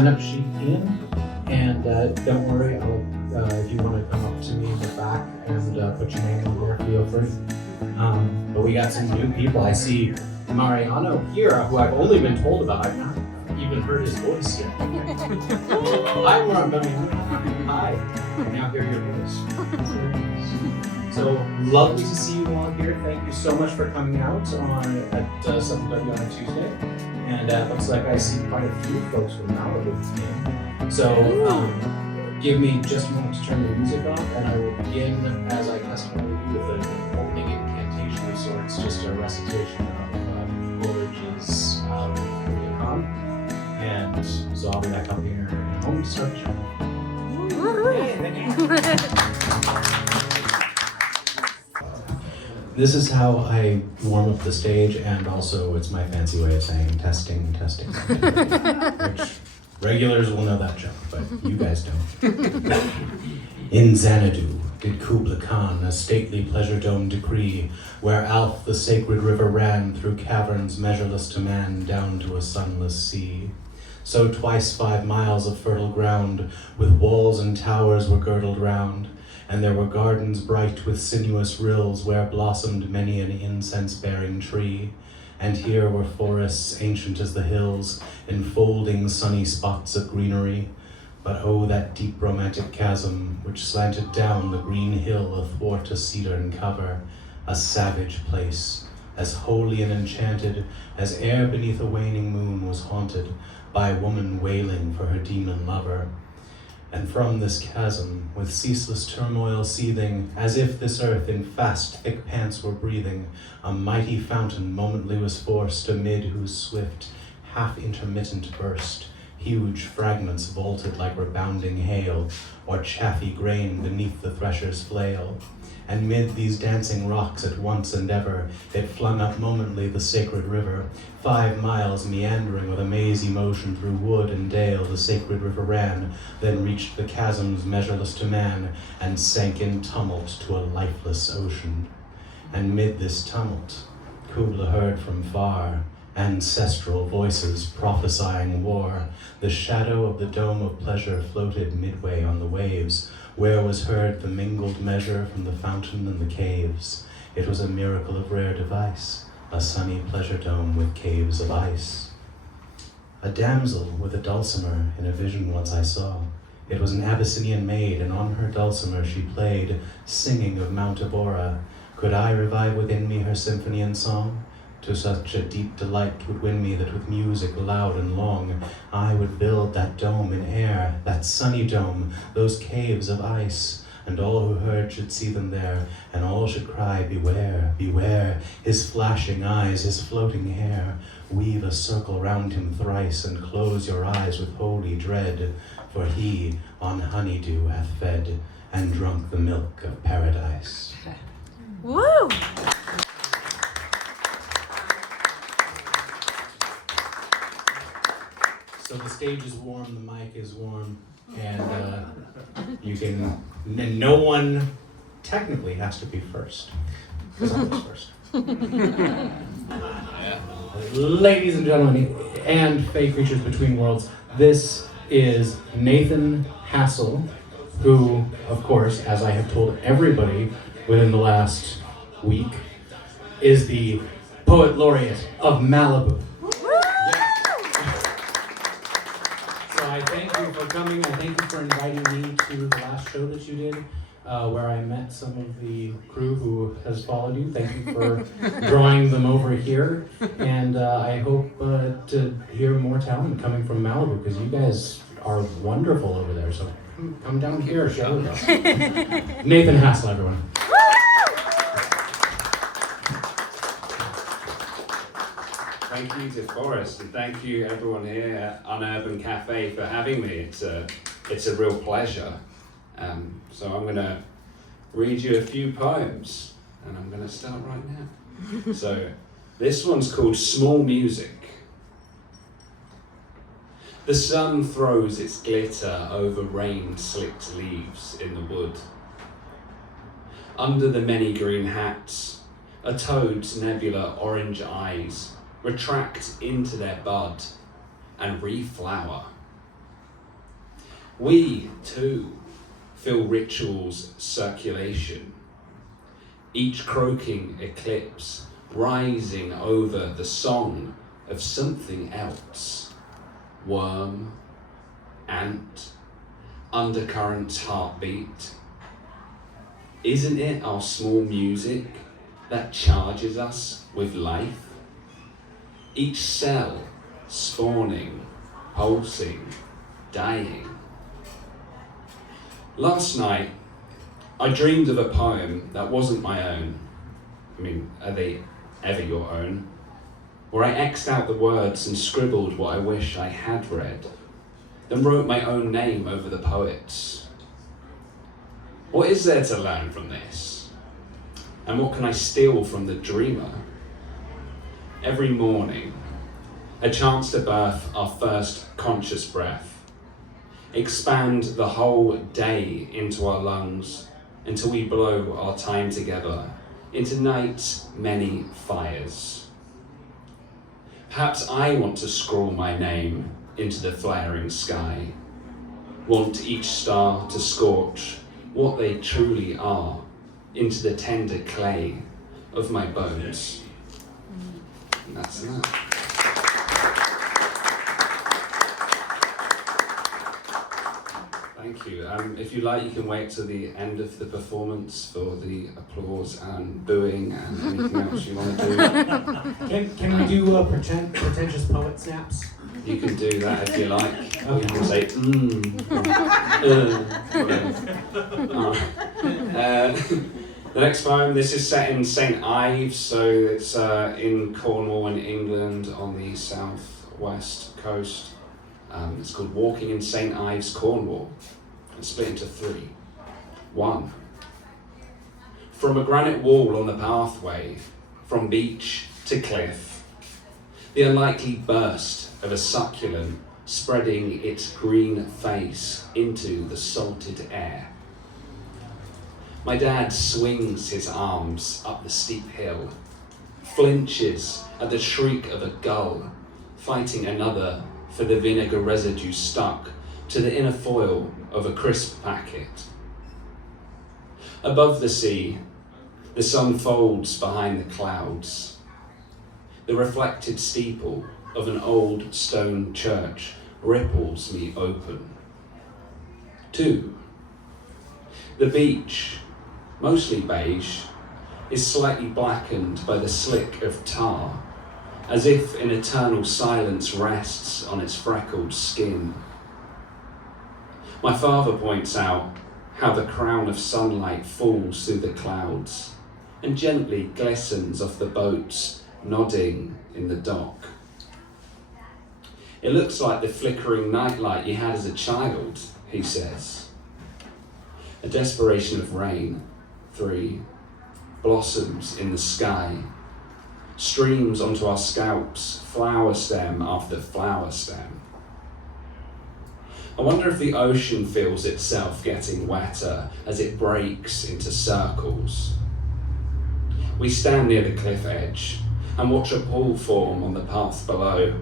sign-up sheet in, and don't worry, if you want to come up to me in the back and put your name in there, feel free. But we got some new people. I see Mariano here, who I've only been told about. I've not even heard his voice yet. Hi, Mariano. Hi. I now hear your voice. So lovely to see you all here. Thank you so much for coming out at 7:30 on a Tuesday. And it looks like I see quite a few folks from Malibu today. So give me just a moment to turn the music off, and I will begin, as I customarily do, with an opening incantation of sorts, just a recitation of Coleridge's Poem. And so I'll be back up here in a moment to start the show. This is how I warm up the stage, and also it's my fancy way of saying testing. Which regulars will know that joke, but you guys don't. In Xanadu did Kubla Khan a stately pleasure dome decree, where Alph the sacred river ran through caverns measureless to man down to a sunless sea. So twice 5 miles of fertile ground, with walls and towers were girdled round, and there were gardens bright with sinuous rills, where blossomed many an incense-bearing tree. And here were forests ancient as the hills, enfolding sunny spots of greenery. But oh, that deep romantic chasm, which slanted down the green hill athwart a cedar cover, a savage place, as holy and enchanted as ere beneath a waning moon was haunted by a woman wailing for her demon lover. And from this chasm, with ceaseless turmoil seething, as if this earth in fast, thick pants were breathing, a mighty fountain momently was forced, amid whose swift, half-intermittent burst, huge fragments vaulted like rebounding hail, or chaffy grain beneath the thresher's flail. And mid these dancing rocks at once and ever, it flung up momently the sacred river. 5 miles meandering with a mazy motion through wood and dale, the sacred river ran, then reached the chasms measureless to man, and sank in tumult to a lifeless ocean. And mid this tumult, Kubla heard from far ancestral voices prophesying war. The shadow of the dome of pleasure floated midway on the waves, where was heard the mingled measure from the fountain and the caves. It was a miracle of rare device, a sunny pleasure dome with caves of ice. A damsel with a dulcimer in a vision once I saw. It was an Abyssinian maid, and on her dulcimer she played, singing of Mount Abora. Could I revive within me her symphony and song? To such a deep delight would win me, that with music loud and long, I would build that dome in air, that sunny dome, those caves of ice, and all who heard should see them there, and all should cry, beware, beware, his flashing eyes, his floating hair. Weave a circle round him thrice, and close your eyes with holy dread, for he on honeydew hath fed, and drunk the milk of paradise. Woo! So the stage is warm, the mic is warm, and you can, and no one technically has to be first, because I was first. Ladies and gentlemen, and fey creatures between worlds, this is Nathan Hassall, who, of course, as I have told everybody within the last week, is the Poet Laureate of Malibu. I thank you for coming. I thank you for inviting me to the last show that you did, where I met some of the crew who has followed you. Thank you for drawing them over here, and I hope to hear more talent coming from Malibu, because you guys are wonderful over there. So come down here, share with us. Nathan Hassall, everyone. Thank you to Deforeest, and thank you everyone here at Unurban Cafe for having me. It's a real pleasure. So I'm going to read you a few poems, and I'm going to start right now. So this one's called Small Music. The sun throws its glitter over rain-slicked leaves in the wood. Under the many green hats, a toad's nebula orange eyes retract into their bud and reflower. We, too, feel ritual's circulation, each croaking eclipse rising over the song of something else. Worm, ant, undercurrent's heartbeat. Isn't it our small music that charges us with life? Each cell spawning, pulsing, dying. Last night, I dreamed of a poem that wasn't my own. I mean, are they ever your own? Where I X'd out the words and scribbled what I wish I had read, then wrote my own name over the poets. What is there to learn from this? And what can I steal from the dreamer? Every morning, a chance to birth our first conscious breath, expand the whole day into our lungs until we blow our time together into night's many fires. Perhaps I want to scrawl my name into the flaring sky, want each star to scorch what they truly are into the tender clay of my bones. And that's that. Thank you. If you like, you can wait till the end of the performance for the applause and booing and anything else you want to do. Can we do pretentious poet snaps? You can do that if you like. You can say, The next poem, this is set in St. Ives, so it's in Cornwall in England on the southwest coast. It's called Walking in St. Ives, Cornwall. It's split into 3. 1. From a granite wall on the pathway, from beach to cliff, the unlikely burst of a succulent spreading its green face into the salted air. My dad swings his arms up the steep hill, flinches at the shriek of a gull, fighting another for the vinegar residue stuck to the inner foil of a crisp packet. Above the sea, the sun folds behind the clouds. The reflected steeple of an old stone church ripples me open. 2. The beach, mostly beige, is slightly blackened by the slick of tar, as if an eternal silence rests on its freckled skin. My father points out how the crown of sunlight falls through the clouds and gently glistens off the boats nodding in the dock. It looks like the flickering nightlight you had as a child, he says. A desperation of rain. 3. Blossoms in the sky. Streams onto our scalps, flower stem after flower stem. I wonder if the ocean feels itself getting wetter as it breaks into circles. We stand near the cliff edge and watch a pool form on the path below.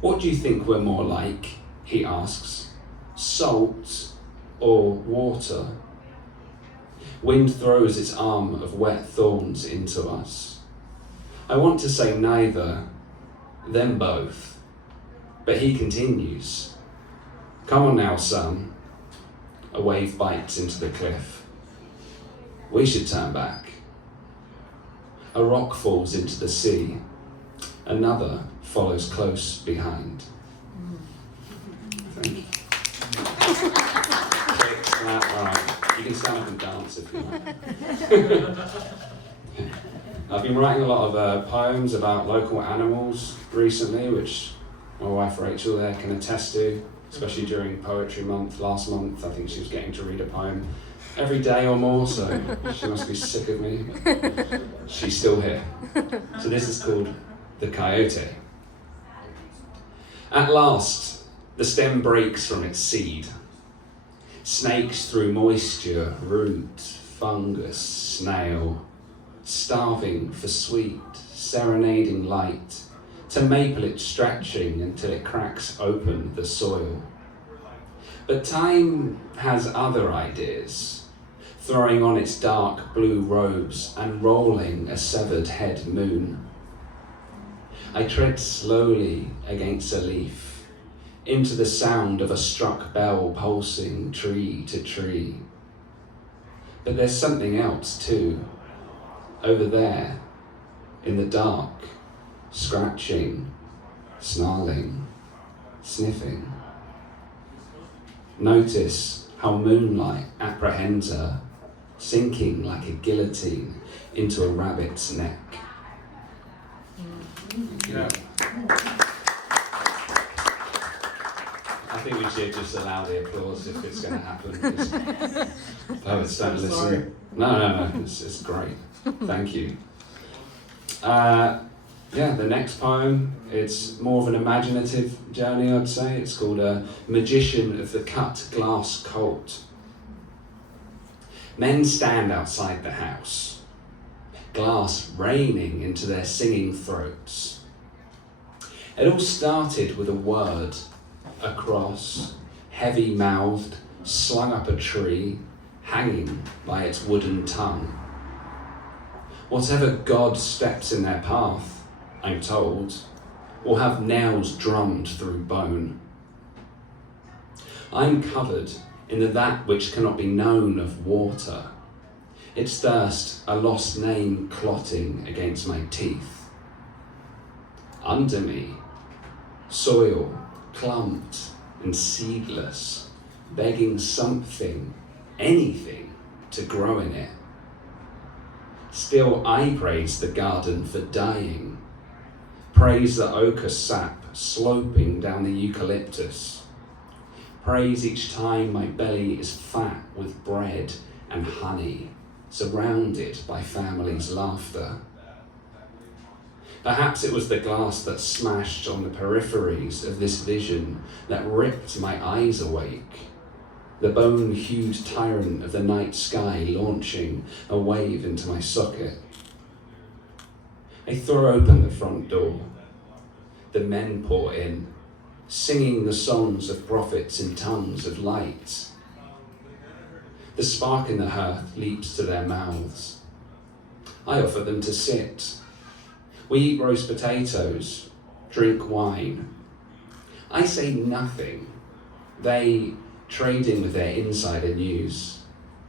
What do you think we're more like? He asks. Salt or water? Wind throws its arm of wet thorns into us. I want to say neither, them both. But he continues. Come on now, son. A wave bites into the cliff. We should turn back. A rock falls into the sea. Another follows close behind. Thank you. Right. You can stand up and dance if you like. I've been writing a lot of poems about local animals recently, which my wife Rachel there can attest to, especially during Poetry Month. Last month, I think she was getting to read a poem every day or more, so she must be sick of me, but she's still here. So this is called The Coyote. At last, the stem breaks from its seed, snakes through moisture, root, fungus, snail, starving for sweet, serenading light, to maple it stretching until it cracks open the soil. But time has other ideas, throwing on its dark blue robes and rolling a severed head moon. I tread slowly against a leaf, into the sound of a struck bell pulsing tree to tree. But there's something else too, over there, in the dark, scratching, snarling, sniffing. Notice how moonlight apprehends her, sinking like a guillotine into a rabbit's neck. Yeah. I think we should just allow the applause if it's going to happen. Poets don't listen. No, it's great. Thank you. The next poem, it's more of an imaginative journey, I'd say. It's called Magician of the Cut Glass Colt. Men stand outside the house, glass raining into their singing throats. It all started with a word, a cross, heavy-mouthed, slung up a tree, hanging by its wooden tongue. Whatever god steps in their path, I'm told, will have nails drummed through bone. I'm covered in the that which cannot be known of water, its thirst a lost name clotting against my teeth. Under me, soil clumped and seedless, begging something, anything, to grow in it. Still I praise the garden for dying, praise the ochre sap sloping down the eucalyptus, praise each time my belly is fat with bread and honey, surrounded by family's laughter. Perhaps it was the glass that smashed on the peripheries of this vision that ripped my eyes awake, the bone-hued tyrant of the night sky launching a wave into my socket. I throw open the front door. The men pour in, singing the songs of prophets in tongues of light. The spark in the hearth leaps to their mouths. I offer them to sit. We eat roast potatoes, drink wine. I say nothing. They, trading with their insider news,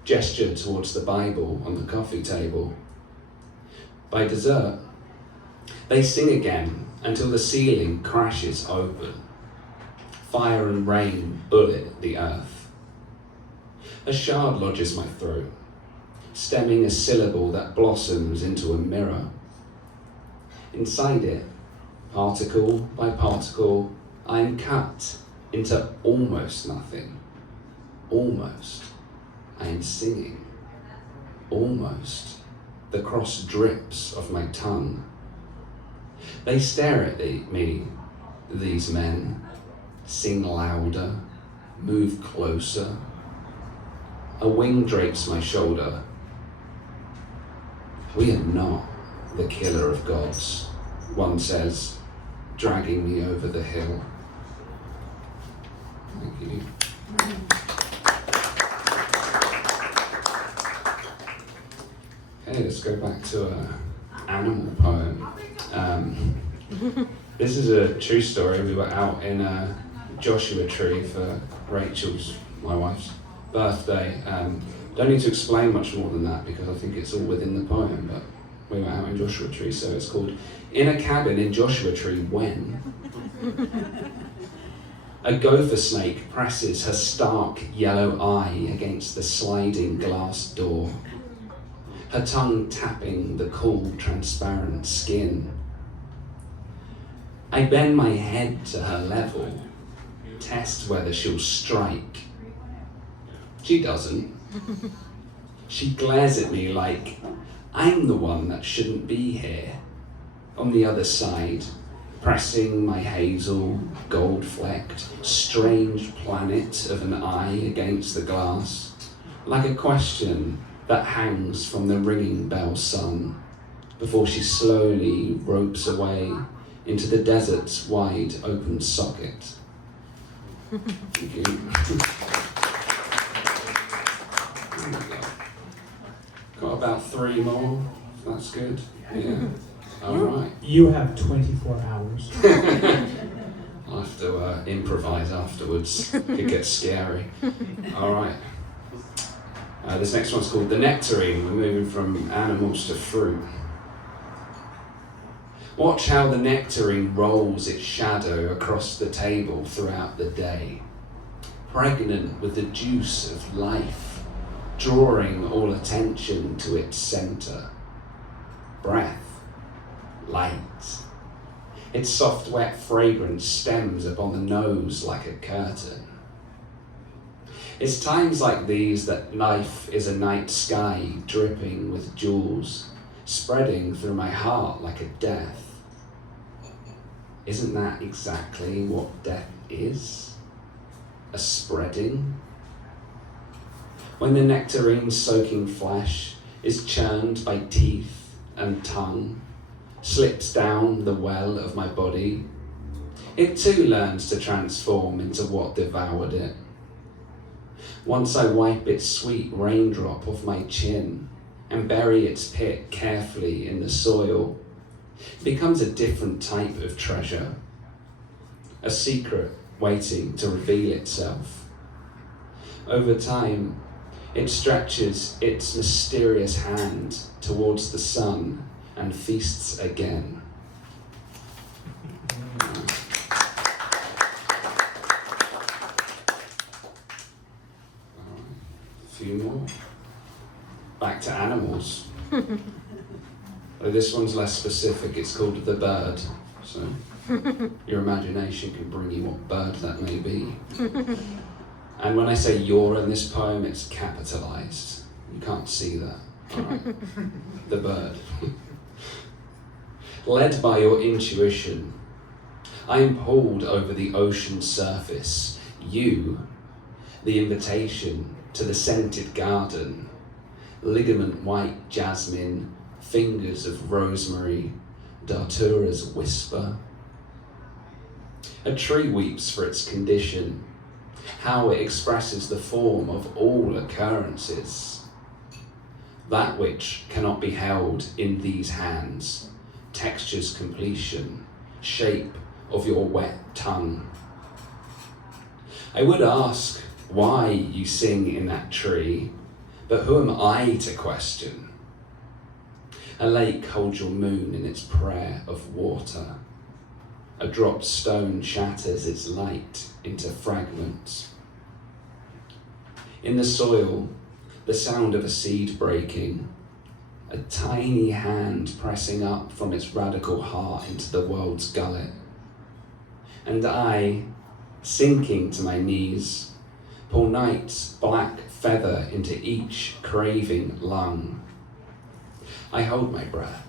gesture towards the Bible on the coffee table. By dessert, they sing again until the ceiling crashes open. Fire and rain bullet the earth. A shard lodges my throat, stemming a syllable that blossoms into a mirror. Inside it, particle by particle, I am cut into almost nothing. Almost, I am singing. Almost, the cross drips of my tongue. They stare at me, these men, sing louder, move closer. A wing drapes my shoulder. We are not the killer of gods, one says, dragging me over the hill. Thank you. Okay, let's go back to an animal poem. This is a true story. We were out in a Joshua tree for Rachel's, my wife's, birthday. Don't need to explain much more than that because I think it's all within the poem, but we were out in Joshua tree, so it's called In a Cabin in Joshua Tree When. A gopher snake presses her stark yellow eye against the sliding glass door, her tongue tapping the cool, transparent skin. I bend my head to her level, test whether she'll strike. She doesn't. She glares at me like I'm the one that shouldn't be here, on the other side, pressing my hazel, gold-flecked, strange planet of an eye against the glass, like a question that hangs from the ringing bell sun, before she slowly ropes away into the desert's wide open socket. Thank you. Got about 3 more. That's good. Yeah. All right. You have 24 hours. I'll have to improvise afterwards. Could get scary. All right. This next one's called The Nectarine. We're moving from animals to fruit. Watch how the nectarine rolls its shadow across the table throughout the day, pregnant with the juice of life, drawing all attention to its center. Breath, light. Its soft, wet fragrance stems upon the nose like a curtain. It's times like these that life is a night sky dripping with jewels, spreading through my heart like a death. Isn't that exactly what death is? A spreading? When the nectarine's soaking flesh is churned by teeth and tongue, slips down the well of my body, it too learns to transform into what devoured it. Once I wipe its sweet raindrop off my chin and bury its pit carefully in the soil, it becomes a different type of treasure, a secret waiting to reveal itself. Over time, it stretches its mysterious hand towards the sun and feasts again. A few more. Back to animals. This one's less specific. It's called The Bird. So your imagination can bring you what bird that may be. And when I say "your" in this poem, it's capitalized. You can't see that. All right. The bird. Led by your intuition, I am pulled over the ocean's surface. You, the invitation to the scented garden, ligament white jasmine, fingers of rosemary, Datura's whisper. A tree weeps for its condition, how it expresses the form of all occurrences. That which cannot be held in these hands, texture's completion, shape of your wet tongue. I would ask why you sing in that tree, but who am I to question? A lake holds your moon in its prayer of water. A dropped stone shatters its light into fragments. In the soil, the sound of a seed breaking, a tiny hand pressing up from its radical heart into the world's gullet. And I, sinking to my knees, pull night's black feather into each craving lung. I hold my breath.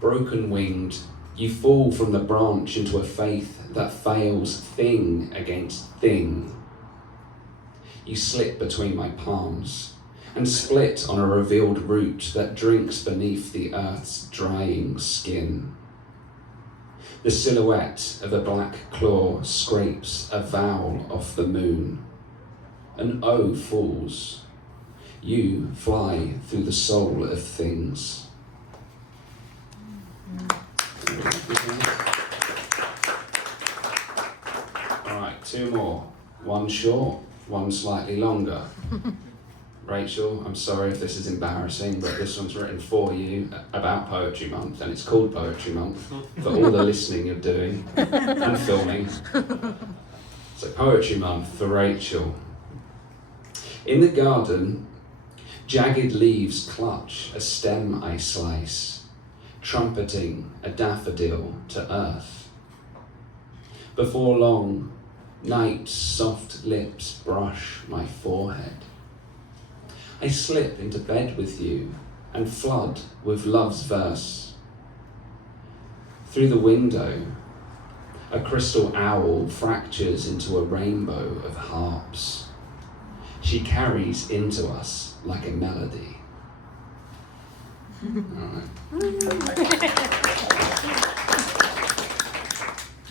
Broken winged, you fall from the branch into a faith that fails thing against thing. You slip between my palms and split on a revealed root that drinks beneath the earth's drying skin. The silhouette of a black claw scrapes a vowel off the moon. An O falls. You fly through the soul of things. All right, 2 more. One short, one slightly longer. Rachel, I'm sorry if this is embarrassing, but this one's written for you about Poetry Month, and it's called Poetry Month for all the listening you're doing and filming. So Poetry Month for Rachel. In the garden, jagged leaves clutch a stem I slice, trumpeting a daffodil to earth. Before long, night's soft lips brush my forehead. I slip into bed with you and flood with love's verse. Through the window, a crystal owl fractures into a rainbow of harps. She carries into us like a melody. All right.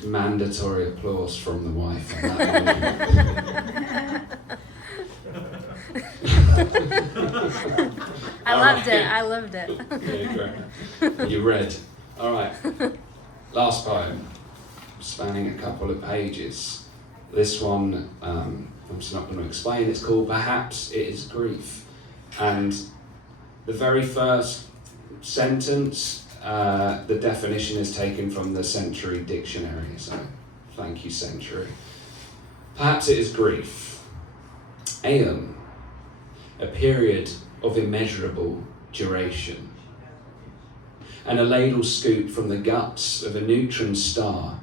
mandatory applause from the wife on that one. I loved it. Yeah, great. You read. All right. Last poem, spanning a couple of pages. This one, I'm just not going to explain. It's called Perhaps It Is Grief. And the very first sentence, the definition is taken from the Century Dictionary. So thank you, Century. Perhaps it is grief. Aeon, a period of immeasurable duration, and a ladle scoop from the guts of a neutron star,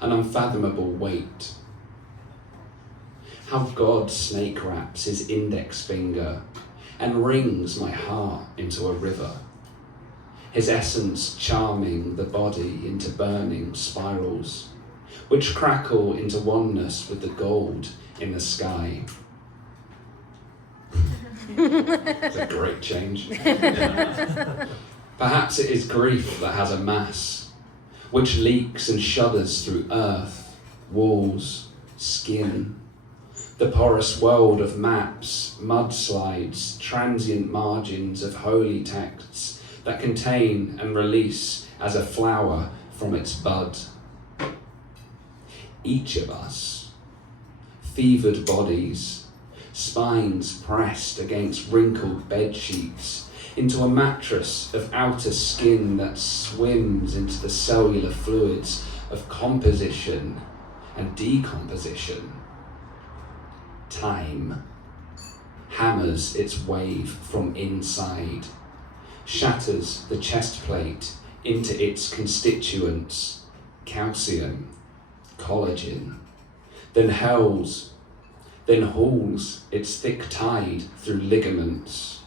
an unfathomable weight. How God snake wraps his index finger and wrings my heart into a river, his essence charming the body into burning spirals, which crackle into oneness with the gold in the sky. It's a great change. Perhaps it is grief that has a mass, which leaks and shudders through earth, walls, skin, the porous world of maps, mudslides, transient margins of holy texts that contain and release as a flower from its bud. Each of us, fevered bodies, spines pressed against wrinkled bed sheets, into a mattress of outer skin that swims into the cellular fluids of composition and decomposition. Time hammers its wave from inside, shatters the chest plate into its constituents, calcium, collagen, then hauls its thick tide through ligaments.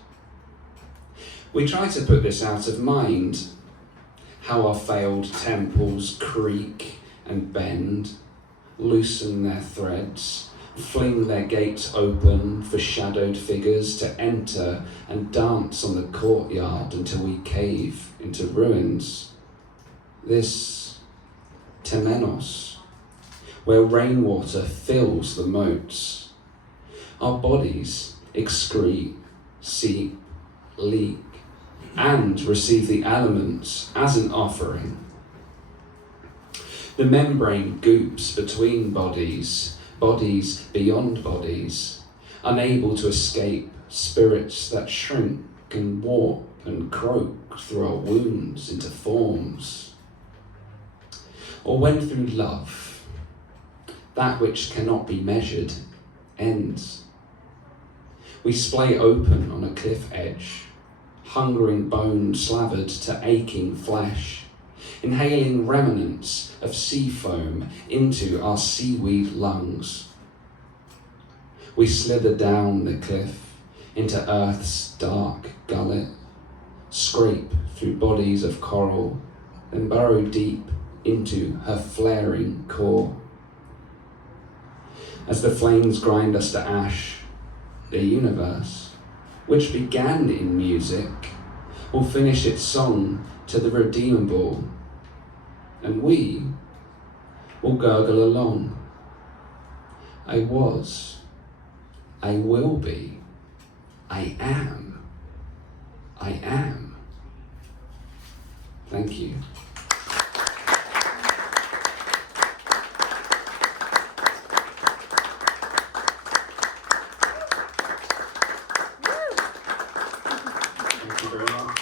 We try to put this out of mind, how our failed temples creak and bend, loosen their threads, fling their gates open for shadowed figures to enter and dance on the courtyard until we cave into ruins. This temenos, where rainwater fills the moats. Our bodies excrete, seep, leak, and receive the elements as an offering. The membrane goops between bodies, bodies beyond bodies, unable to escape spirits that shrink and warp and croak through our wounds into forms. Or when through love, that which cannot be measured ends. We splay open on a cliff edge, hungering bone slavered to aching flesh, inhaling remnants of sea foam into our seaweed lungs. We slither down the cliff into Earth's dark gullet, scrape through bodies of coral, then burrow deep into her flaring core. As the flames grind us to ash, the universe, which began in music, will finish its song to the redeemable, and we will gurgle along. I was, I will be, I am, I am. Thank you. Thank you very much.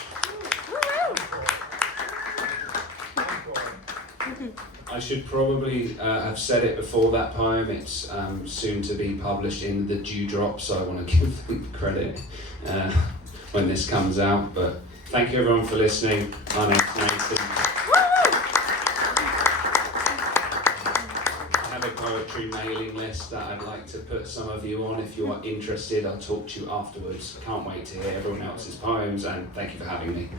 I should probably have said it before that poem. It's soon to be published in the Dewdrop, so I want to give them credit when this comes out. But thank you everyone for listening. My name's Nathan. I have a poetry mailing list that I'd like to put some of you on. If you are interested, I'll talk to you afterwards. Can't wait to hear everyone else's poems, and thank you for having me.